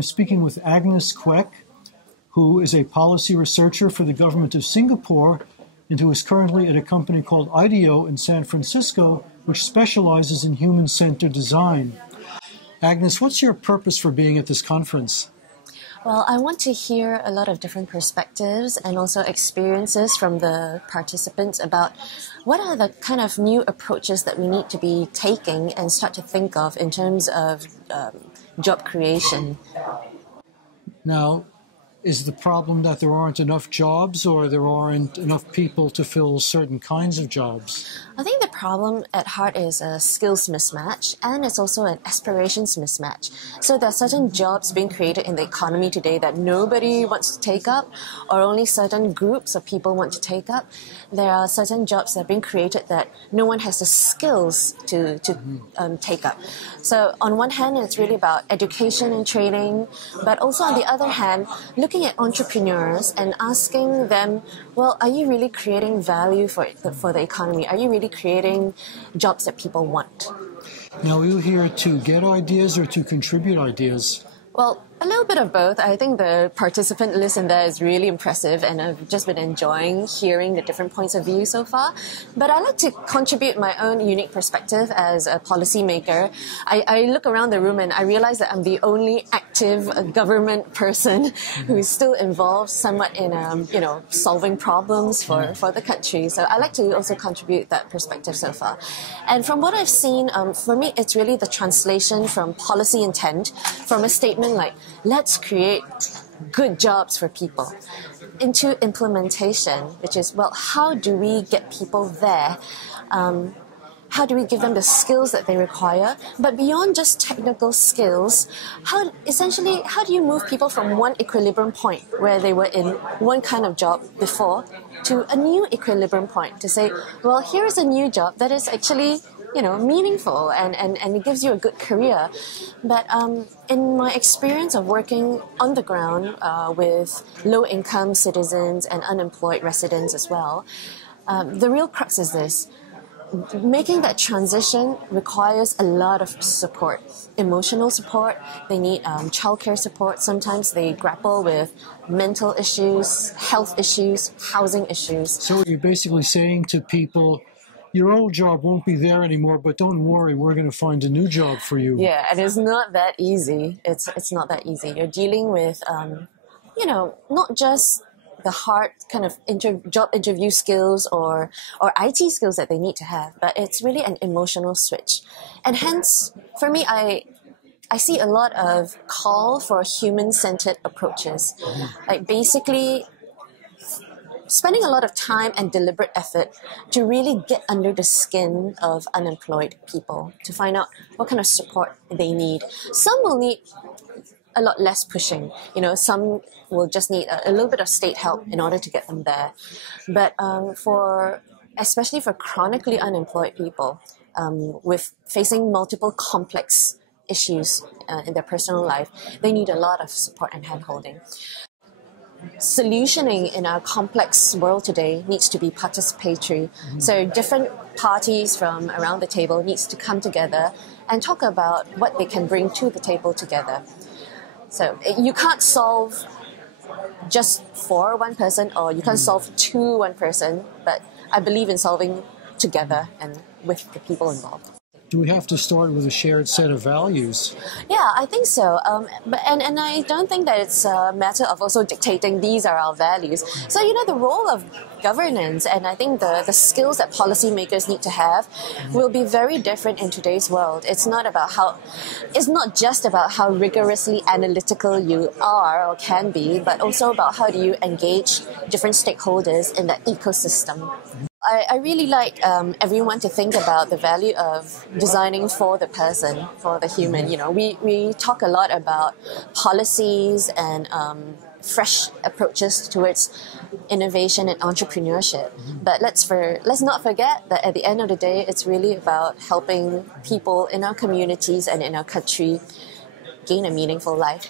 I'm speaking with Agnes Kwek, who is a policy researcher for the government of Singapore and who is currently at a company called IDEO in San Francisco, which specializes in human-centered design. Agnes, what's your purpose for being at this conference? Well, I want to hear a lot of different perspectives and also experiences from the participants about what are the kind of new approaches that we need to be taking and start to think of in terms of job creation. Now, is the problem that there aren't enough jobs or there aren't enough people to fill certain kinds of jobs? I think the problem at heart is a skills mismatch, and it's also an aspirations mismatch. So there are certain jobs being created in the economy today that nobody wants to take up, or only certain groups of people want to take up. There are certain jobs that are being created that no one has the skills to take up. So on one hand, it's really about education and training, but also on the other hand, looking at entrepreneurs and asking them, well, are you really creating value for the economy? Are you really creating jobs that people want? Now, are you here to get ideas or to contribute ideas? Well, a little bit of both. I think the participant list in there is really impressive, and I've just been enjoying hearing the different points of view so far. But I like to contribute my own unique perspective as a policymaker. I look around the room and I realize that I'm the only active government person who's still involved somewhat in solving problems for the country. So I like to also contribute that perspective so far. And from what I've seen, for me, it's really the translation from policy intent, from a statement like, let's create good jobs for people, into implementation, which is, well, how do we get people there? How do we give them the skills that they require? But beyond just technical skills, how do you move people from one equilibrium point where they were in one kind of job before to a new equilibrium point to say, well, here's a new job that is actually meaningful and it gives you a good career. But in my experience of working on the ground with low-income citizens and unemployed residents as well, the real crux is this. Making that transition requires a lot of support, emotional support. They need childcare support. Sometimes they grapple with mental issues, health issues, housing issues. So you're basically saying to people, your old job won't be there anymore, but don't worry, we're going to find a new job for you. Yeah, and it's not that easy. It's not that easy. You're dealing with, not just the hard kind of job interview skills or IT skills that they need to have, but it's really an emotional switch. And hence, for me, I see a lot of call for human-centered approaches. Like basically spending a lot of time and deliberate effort to really get under the skin of unemployed people, to find out what kind of support they need. Some will need a lot less pushing. Some will just need a little bit of state help in order to get them there. But especially for chronically unemployed people, with facing multiple complex issues in their personal life, they need a lot of support and hand-holding. Solutioning in our complex world today needs to be participatory. So different parties from around the table needs to come together and talk about what they can bring to the table together. So you can't solve just for one person, or you can't solve to one person, but I believe in solving together and with the people involved. Do we have to start with a shared set of values? Yeah, I think so. But I don't think that it's a matter of also dictating these are our values. So, the role of governance and I think the skills that policymakers need to have will be very different in today's world. It's not just about how rigorously analytical you are or can be, but also about how do you engage different stakeholders in that ecosystem. I really like everyone to think about the value of designing for the person, for the human. We talk a lot about policies and fresh approaches towards innovation and entrepreneurship. But let's not forget that at the end of the day, it's really about helping people in our communities and in our country gain a meaningful life.